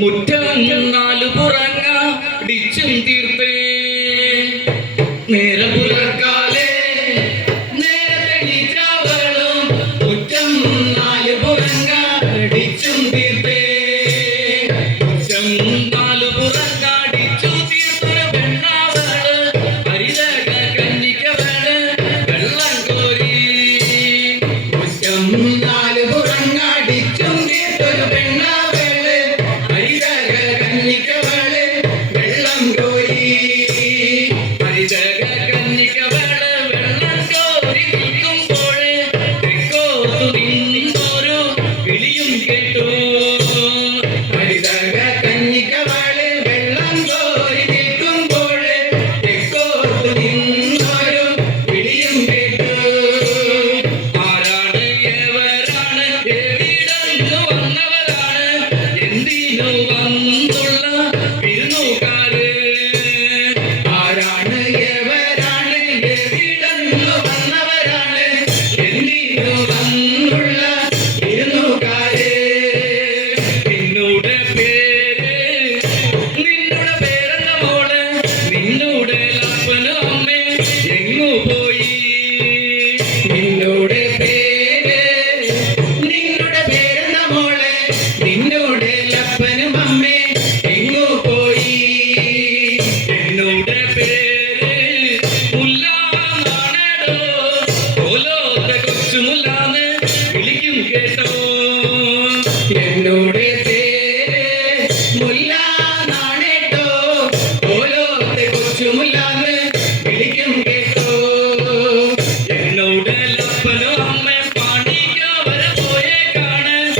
മുറ്റം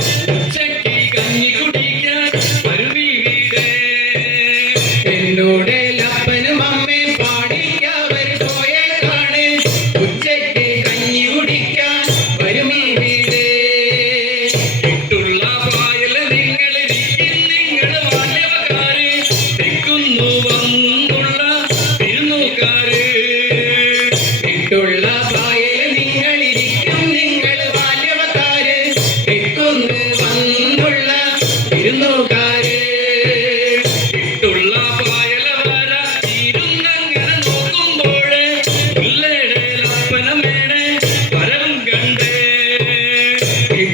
കാണ്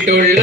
told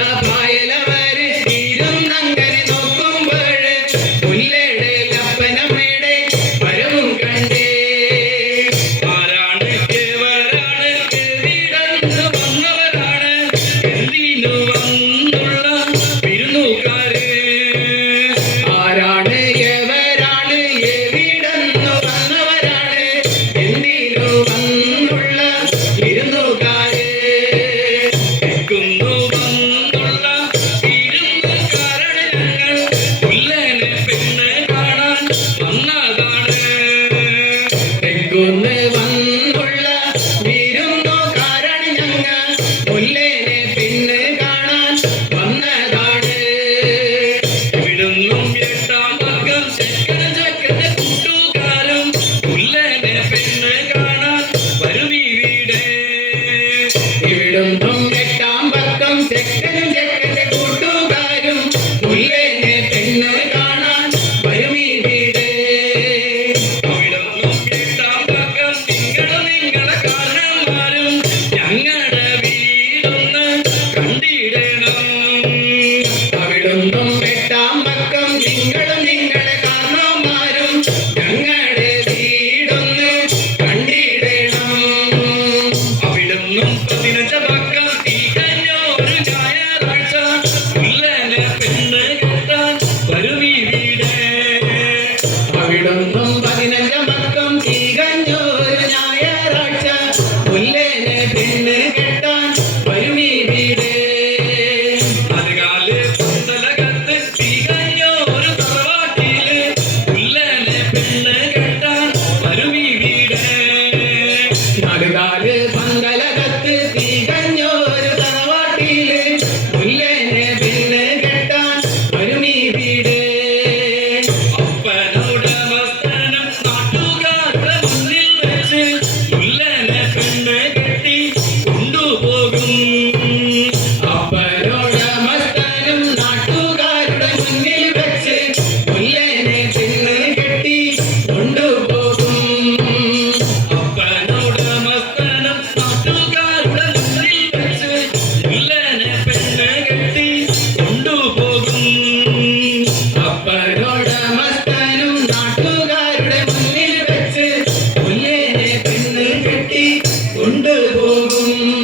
Amin.